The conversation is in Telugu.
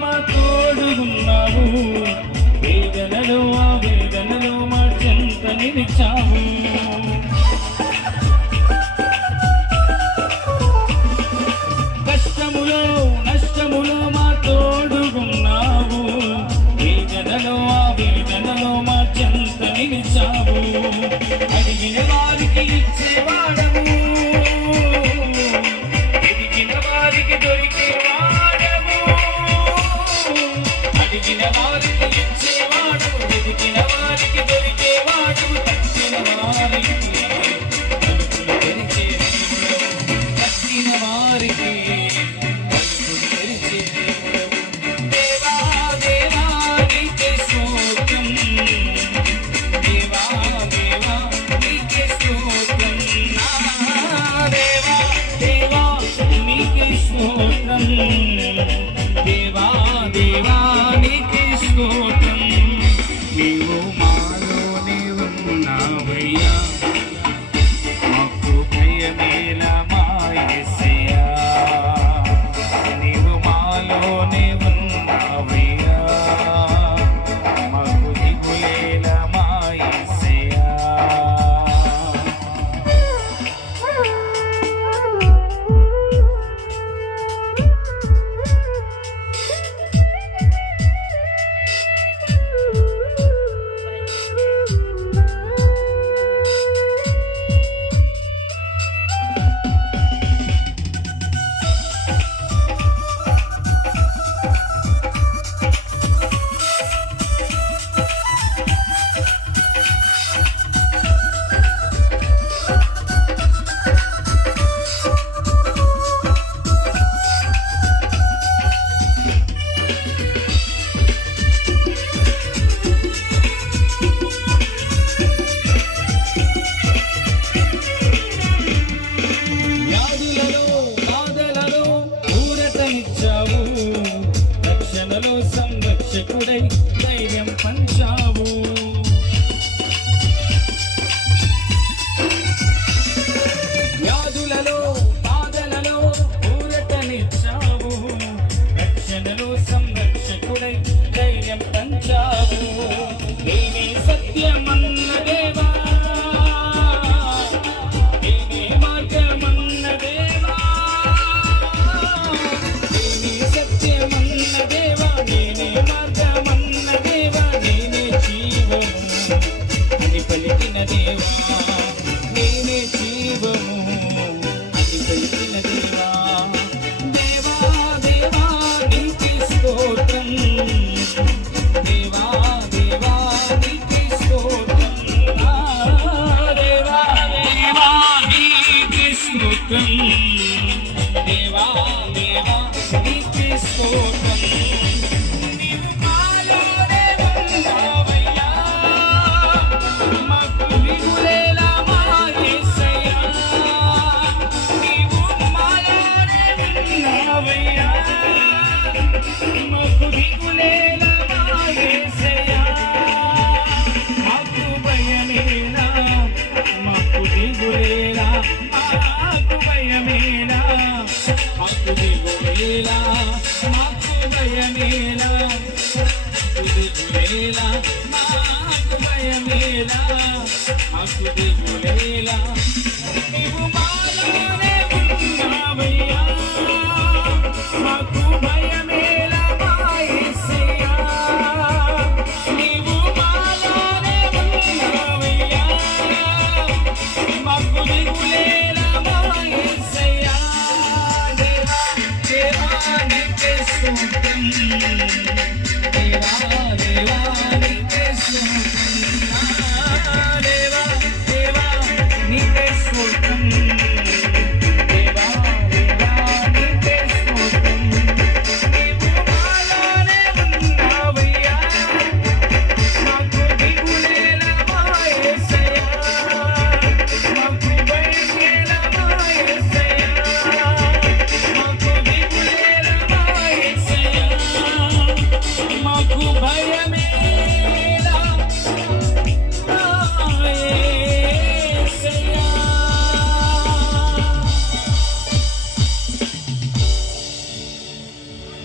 మా తోడుగున్నావు, వేదనలో ఆ వేదనలో మా చెంత నిలిచావు. కష్టములో నష్టములో మా తోడుగున్నావు, వేదనలో ఆ వేదనలో మా చెంత నిలిచావు. అడిగిన వారికి ఇచ్చేవాడము, ఎదిగిన వారికి దొరికేవాడము. అడిగిన వారికి ఇచ్చేవాడు, ఎదిగిన వారికి దొరికేవాడు. తక్కిన వారికి తలుపులు తెరిచే దేవుడవు, తక్కిన వారికి తలుపులు తెరిచే దేవుడవు. దేవా దేవా నీకే స్తోత్రం, దేవా దేవా నీకే స్తోత్రం, దేవా దేవా నీకే స్తోత్రం, దేవా దేవా నీకే స్తోత్రం. నీవు మాలోనే ఉన్నావయ్యా, మాకు భయమేలా మా యేసయ్యా. నీవు మాలోనే ఉన్నావయ్యా, మాకు దిగులేలా మా యేసయ్యా. రక్షణలో సంరక్షకుడై ధైర్యం పంచావు. వ్యాధులలో బాధలలో ఊరటనిచ్చావు, రక్షణలో సంరక్షకుడై ధైర్యం పంచావు. నేనే సత్యమన్న దేవా, నేనే మార్గమన్న దేవా, నేనే సత్యమన్న దేవా, నేనే మార్గమన్న దేవా, నేనే జీవము అని పలికిన దేవా, నేనే జీవము అని పలికిన దేవా. దేవా దేవా నీకే స్తోత్రం, దేవా దేవా నీకే స్తోత్రం, దేవా దేవా నీకే స్తోత్రం, దేవా దేవా నీకే స్తోత్రం. నీవు మాలోనే ఉన్నావయ్యా, మాకు దిగులేలా మా యేసయ్యా. నీవు మాలోనే ఉన్నావయ్యా, మాకు దిగులేలా మా యేసయ్యా. మాకు భయమేలా, మాకు దిగులేలా, మాకు భయమేలా, మాకు దిగులేలా, మాకు భయమేలా, మాకు దిగులేలా, మాకు భయమేలా, మాకు దిగులేలా. నీవు మాలోనే ఉన్నావయ్యా, మాకు భయమేలా మా యేసయ్యా. నీవు మాలోనే ఉన్నావయ్యా, మాకు దిగులేలా మా యేసయ్యా. దేవా దేవా నీకే స్తోత్రం,